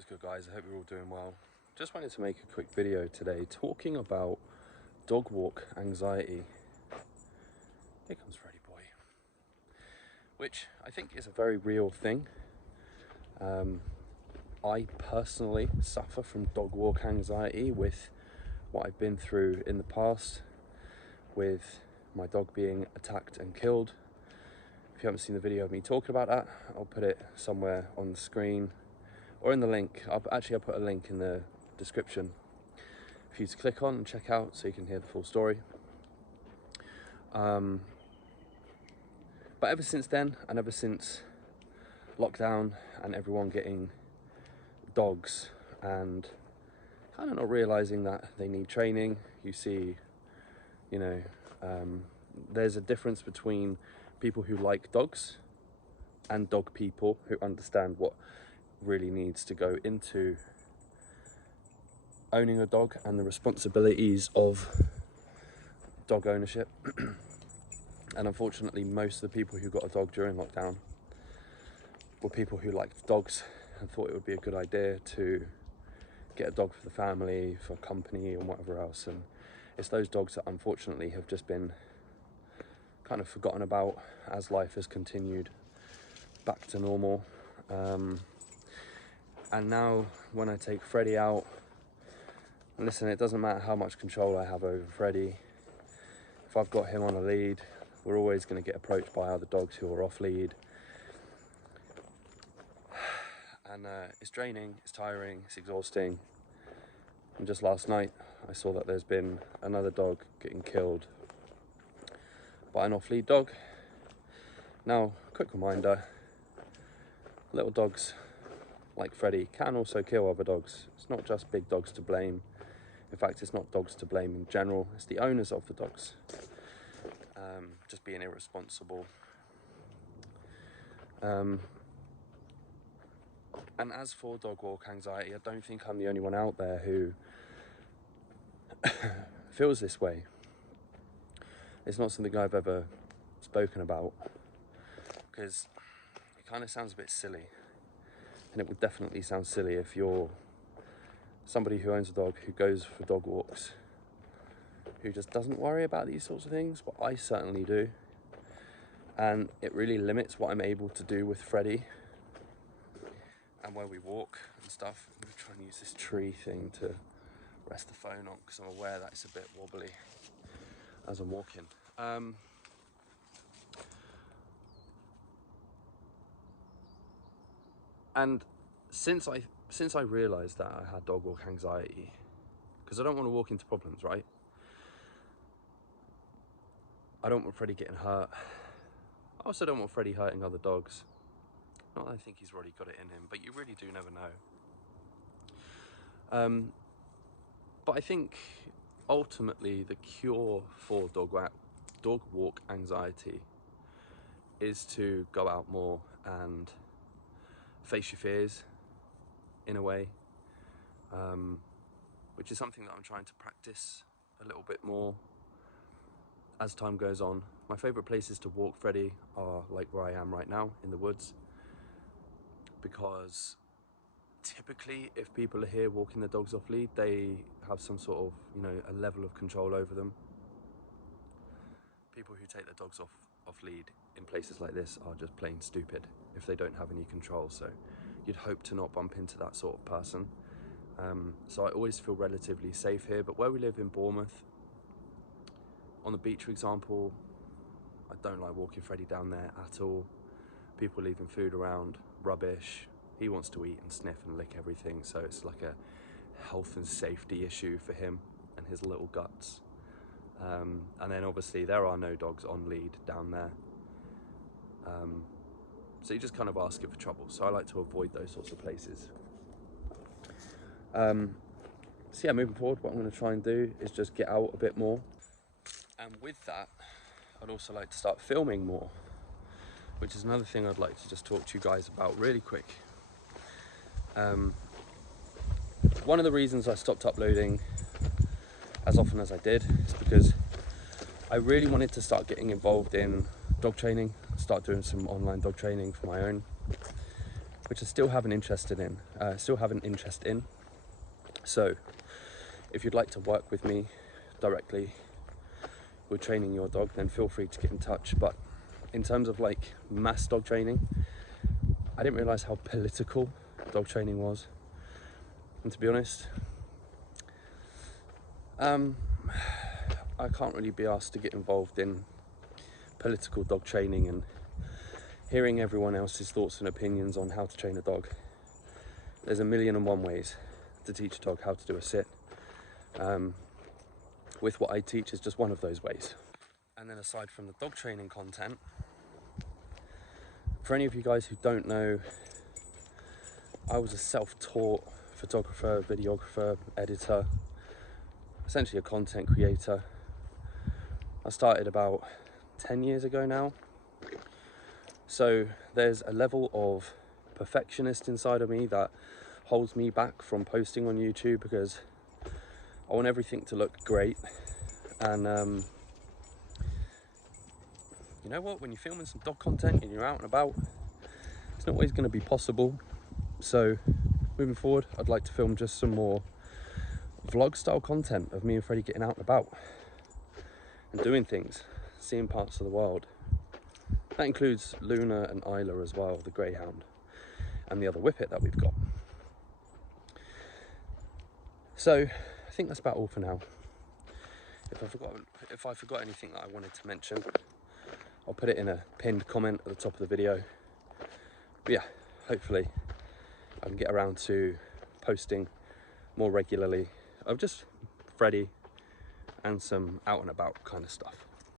What's good, guys? I hope you're all doing well. Just wanted to make a quick video today talking about dog walk anxiety. Here comes Freddy boy. Which I think is a very real thing. I personally suffer from dog walk anxiety with what I've been through in the past with my dog being attacked and killed. If you haven't seen the video of me talking about that, I'll put it somewhere on the screen or in the link. I'll put a link in the description for you to click on and check out so you can hear the full story. But ever since then, and ever since lockdown and everyone getting dogs and kind of not realizing that they need training, you see, there's a difference between people who like dogs and dog people who understand what really needs to go into owning a dog and the responsibilities of dog ownership. And unfortunately, most of the people who got a dog during lockdown were people who liked dogs and thought it would be a good idea to get a dog for the family, for company and whatever else. And it's those dogs that unfortunately have just been kind of forgotten about as life has continued back to normal. And now when I take Freddy out, and listen, it doesn't matter how much control I have over Freddy. If I've got him on a lead, we're always going to get approached by other dogs who are off lead. And it's draining, it's tiring, it's exhausting. And just last night, I saw that there's been another dog getting killed by an off-lead dog. Now, quick reminder, little dogs like Freddy can also kill other dogs. It's not just big dogs to blame. In fact, it's not dogs to blame in general, it's the owners of the dogs. Just being irresponsible. And as for dog walk anxiety, I don't think I'm the only one out there who feels this way. It's not something I've ever spoken about because it kind of sounds a bit silly, and it would definitely sound silly if you're somebody who owns a dog, who goes for dog walks, who just doesn't worry about these sorts of things, but I certainly do. And it really limits what I'm able to do with Freddy and where we walk and stuff. I'm going to try and use this tree thing to rest the phone on because I'm aware that it's a bit wobbly as I'm walking. And since I realised that I had dog walk anxiety, because I don't want to walk into problems, right? I don't want Freddy getting hurt. I also don't want Freddy hurting other dogs. Not that I think he's already got it in him, but you really do never know. But I think ultimately the cure for dog walk anxiety is to go out more and face your fears in a way, which is something that I'm trying to practice a little bit more as time goes on. My favourite places to walk Freddy are like where I am right now in the woods, because typically if people are here walking their dogs off lead, they have some sort of, a level of control over them. People who take their dogs off lead in places like this are just plain stupid if they don't have any control. So you'd hope to not bump into that sort of person. So I always feel relatively safe here, but where we live in Bournemouth, on the beach for example, I don't like walking Freddy down there at all. People leaving food around, rubbish. He wants to eat and sniff and lick everything, so it's like a health and safety issue for him and his little guts. And then obviously there are no dogs on lead down there. So you just kind of ask it for trouble. So I like to avoid those sorts of places. So yeah, moving forward, what I'm going to try and do is just get out a bit more. And with that, I'd also like to start filming more, which is another thing I'd like to just talk to you guys about really quick. One of the reasons I stopped uploading as often as I did is because I really wanted to start getting involved in dog training, start doing some online dog training for my own. which I still have an interest in. So if you'd like to work with me directly with training your dog, then feel free to get in touch. But in terms of like mass dog training, I didn't realize how political dog training was. And to be honest, I can't really be asked to get involved in political dog training and hearing everyone else's thoughts and opinions on how to train a dog. There's a million and one ways to teach a dog how to do a sit. With what I teach is just one of those ways. And then aside from the dog training content, for any of you guys who don't know, I was a self-taught photographer, videographer, editor, essentially a content creator. I started about 10 years ago now. So there's a level of perfectionist inside of me that holds me back from posting on YouTube because I want everything to look great. And you know what, when you're filming some dog content and you're out and about, it's not always going to be possible. So moving forward, I'd like to film just some more vlog style content of me and Freddy getting out and about and doing things, seeing parts of the world. That includes Luna and Isla as well, the greyhound, and the other whippet that we've got. So I think that's about all for now. If I forgot anything that I wanted to mention, I'll put it in a pinned comment at the top of the video. But yeah, hopefully I can get around to posting more regularly of just Freddy and some out and about kind of stuff.